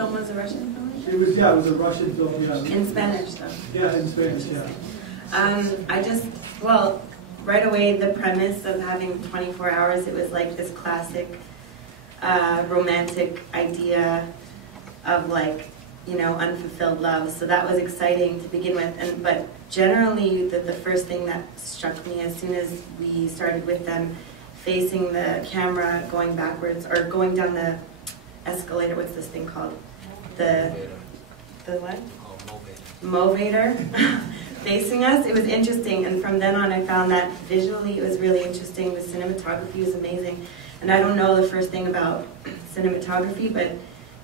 film was a Russian film? It was, yeah, it was a Russian film, yeah. In Spanish, though. Yeah, in Spanish, yeah. Well, right away, the premise of having 24 hours, it was like this classic romantic idea of like, you know, unfulfilled love. So that was exciting to begin with. But generally, the first thing that struck me as soon as we started with them, facing the camera, going backwards, or going down the escalator, what's this thing called? The what? Movator. Facing us, it was interesting, and from then on I found that visually it was really interesting. The cinematography was amazing, and I don't know the first thing about cinematography, but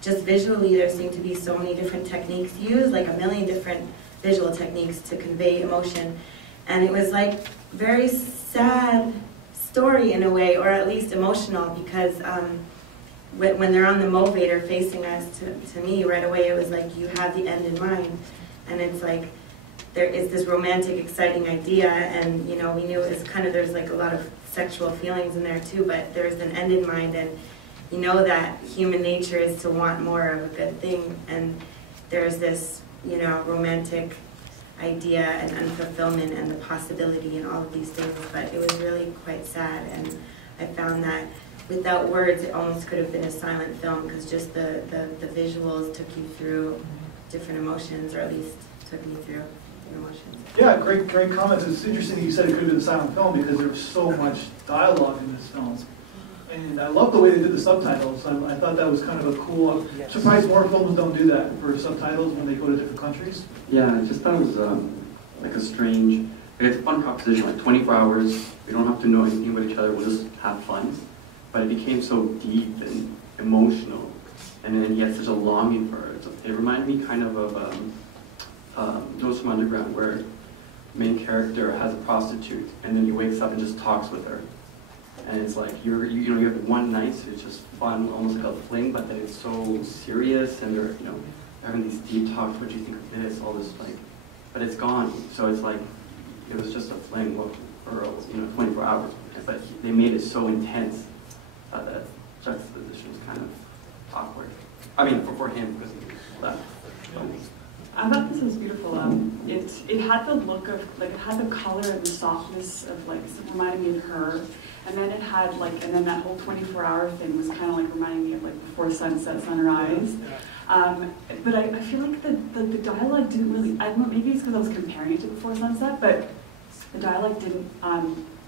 just visually there seemed to be so many different techniques used, like a million different visual techniques to convey emotion, and it was like very sad story in a way, or at least emotional, because when they're on the movator facing us, to me right away it was like you have the end in mind, and it's like there is this romantic, exciting idea, and you know, we knew it was kind of, there's like a lot of sexual feelings in there too, but there's an end in mind, and you know that human nature is to want more of a good thing, and there's this, you know, romantic idea and unfulfillment and the possibility and all of these things, but it was really quite sad, and I found that without words it almost could have been a silent film, because just the visuals took you through different emotions, or at least took me through emotions. Yeah, great comments. It's interesting that you said it could have been a silent film, because there was so much dialogue in this film. And I love the way they did the subtitles. I thought that was kind of a cool, I'm surprised more films don't do that for subtitles when they go to different countries. Yeah, I just thought it was like a strange, like it's a fun proposition, like 24 hours, we don't have to know anything about each other, we'll just have fun. But it became so deep and emotional, and then yet there's a longing for it. It reminded me kind of Those from Underground, where the main character has a prostitute, and then he wakes up and just talks with her. And it's like, you have one night, so it's just fun, almost like a fling, but then it's so serious, and they're, you know, having these deep talks, what do you think of this, all this, like, but it's gone. So it's like, it was just a fling for, 24 hours, but they made it so intense that juxtaposition was kind of awkward. I mean, for him, because he left. I thought this was beautiful. It had the look of, like, it had the color and the softness of, like, it reminded me of her. And then it had, like, and then that whole 24-hour thing was kind of like reminding me of, like, before sunset, sunrise. But I feel like the dialogue didn't really, I don't know, maybe it's because I was comparing it to Before Sunset, but the dialogue didn't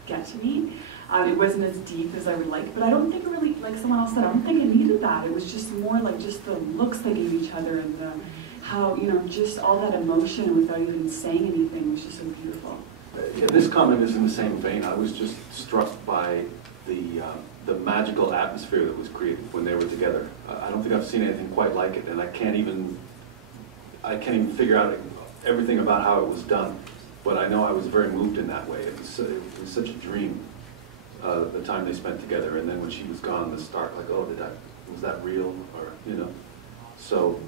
get to me. It wasn't as deep as I would like, but I don't think it really, like someone else said, I don't think it needed that. It was just more like just the looks they gave each other, and how, you know, just all that emotion without even saying anything was just so beautiful. Yeah, this comment is in the same vein. I was just struck by the magical atmosphere that was created when they were together. I don't think I've seen anything quite like it, and I can't even figure out everything about how it was done. But I know I was very moved in that way. It was such a dream, the time they spent together, and then when she was gone, the start, like, oh, was that real, or, you know? So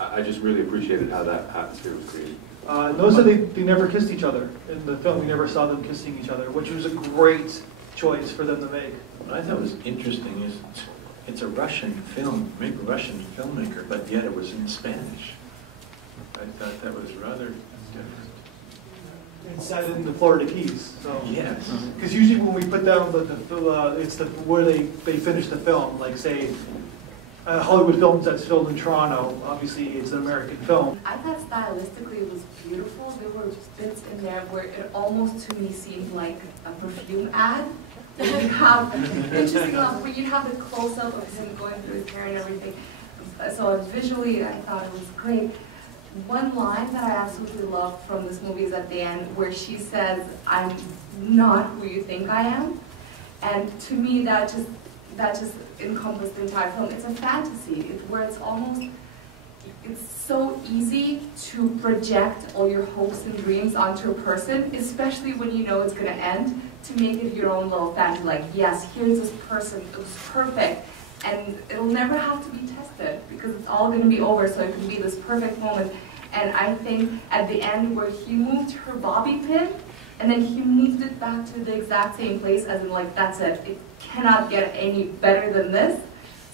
I just really appreciated how that atmosphere was created. Notice that they never kissed each other. In the film, we never saw them kissing each other, which was a great choice for them to make. What I thought was interesting is it's a Russian film, maybe a Russian filmmaker, but yet it was in Spanish. I thought that was rather different. It's set in the Florida Keys, so yes. Because usually when we put down it's where they finish the film, like say Hollywood films that's filmed in Toronto. Obviously, it's an American film. I thought stylistically it was beautiful. There were bits in there where it almost to me seemed like a perfume ad. You have interesting enough where you have the close-up of him going through his hair and everything. So visually, I thought it was great. One line that I absolutely loved from this movie is at the end, where she says, "I'm not who you think I am," and to me that just encompassed the entire film. It's a fantasy, where it's so easy to project all your hopes and dreams onto a person, especially when you know it's going to end, to make it your own little fantasy, like, yes, here's this person, it was perfect, and it'll never have to be tested, because it's all going to be over, so it can be this perfect moment. And I think at the end where he moved her bobby pin, and then he moved it back to the exact same place, as in, like, that's it. It cannot get any better than this.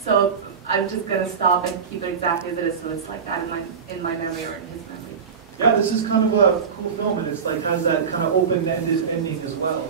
So I'm just gonna stop and keep it exactly as it is, so it's like that in my memory or in his memory. Yeah, this is kind of a cool film, and it's like has that kind of open-ended ending as well.